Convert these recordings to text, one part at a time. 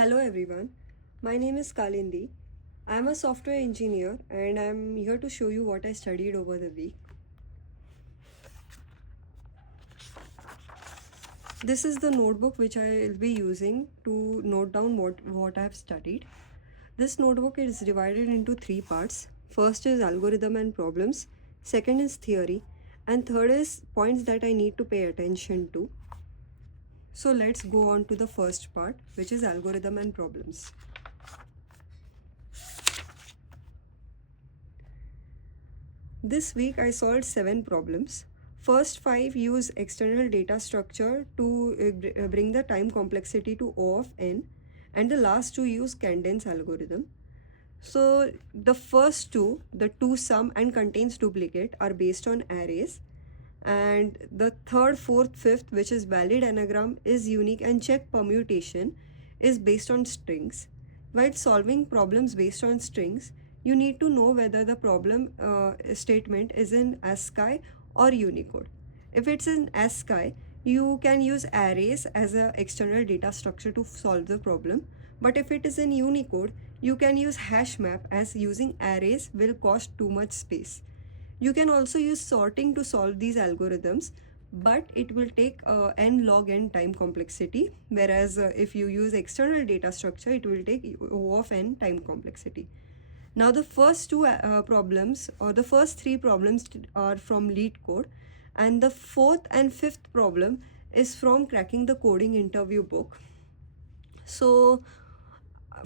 Hello everyone, my name is Kalindi. I am a software engineer and I am here to show you what I studied over the week. This is the notebook which I will be using to note down what I have studied. This notebook is divided into three parts. First is algorithm and problems, second is theory, and third is points that I need to pay attention to. So let's go on to the first part, which is algorithm and problems. This week I solved 7 problems. First 5 use external data structure to bring the time complexity to O of n, and the last 2 use cadence algorithm. So the first two, the 2 sum and contains duplicate, are based on arrays, and the third, fourth, fifth, which is valid anagram, is unique, and check permutation is based on strings. While solving problems based on strings, you need to know whether the problem statement is in ASCII or Unicode. If it's in ASCII, you can use arrays as an external data structure to solve the problem. But if it is in Unicode, you can use hash map, as using arrays will cost too much space. You can also use sorting to solve these algorithms, but it will take n log n time complexity, whereas if you use external data structure, it will take O of n time complexity. Now the first two problems, or the first three problems, are from lead code, and the fourth and fifth problem is from cracking the coding interview book. So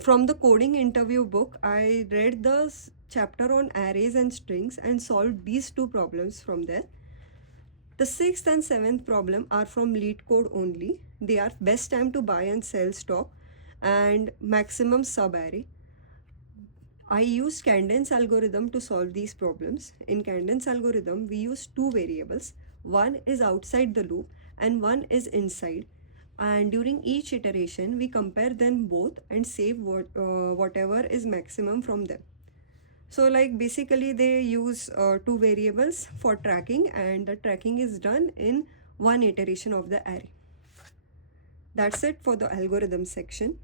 from the coding interview book, I read the chapter on arrays and strings and solved these two problems from there. The sixth and seventh problem are from lead code only. They are best time to buy and sell stock and maximum sub-array. I used cadence algorithm to solve these problems. In cadence algorithm, we use two variables. One is outside the loop and one is inside. And during each iteration, we compare them both and save whatever is maximum from them. So like basically they use two variables for tracking, and the tracking is done in one iteration of the array. That's it for the algorithm section.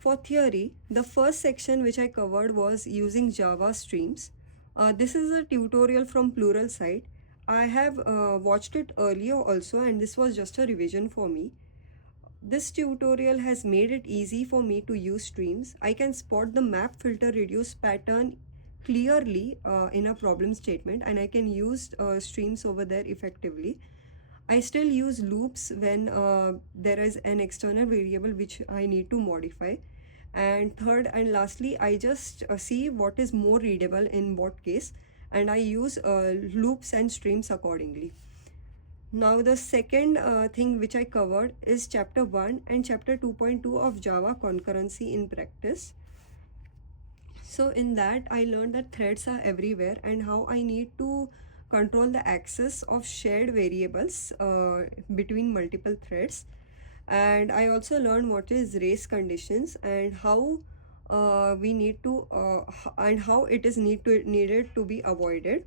For theory, the first section which I covered was using Java streams. This is a tutorial from Plural site. I have watched it earlier also, and this was just a revision for me. This tutorial has made it easy for me to use streams. I can spot the map filter reduce pattern clearly in a problem statement, and I can use streams over there effectively. I still use loops when there is an external variable which I need to modify. And third and lastly, I just see what is more readable in what case, and I use loops and streams accordingly. Now the second thing which I covered is chapter 1 and chapter 2.2 of Java concurrency in practice. So in that I learned that threads are everywhere and how I need to control the access of shared variables between multiple threads. And I also learned what is race conditions and how we need to and how it is needed to be avoided.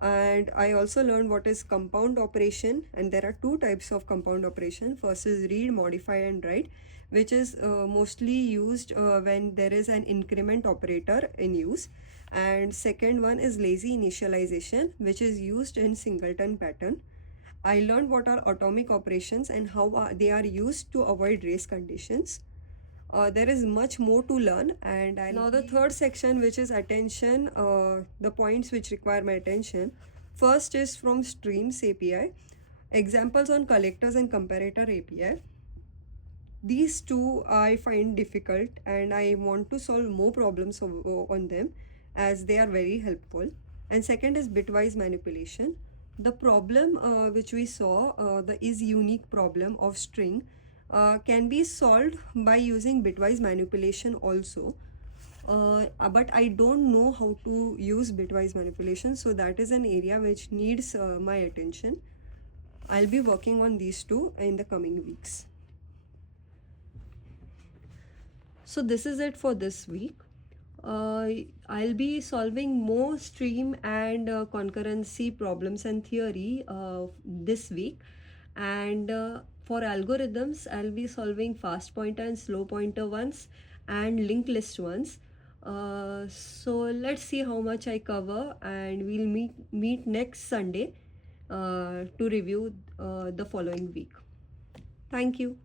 And I also learned what is compound operation, and there are two types of compound operation. First is read, modify, and write, which is mostly used when there is an increment operator in use. And second one is lazy initialization, which is used in singleton pattern. I learned what are atomic operations and how they are used to avoid race conditions. There is much more to learn, and now the third section, which is attention, the points which require my attention. First is from streams API, examples on collectors and comparator API. These two I find difficult and I want to solve more problems on them, as they are very helpful. And second is bitwise manipulation. The problem which we saw, the is unique problem of string, can be solved by using bitwise manipulation also. But I don't know how to use bitwise manipulation, so that is an area which needs my attention. I'll be working on these two in the coming weeks. So this is it for this week. I'll be solving more stream and concurrency problems and theory this week, and For algorithms, I'll be solving fast pointer and slow pointer ones and linked list ones. So let's see how much I cover, and we'll meet next Sunday to review the following week. Thank you.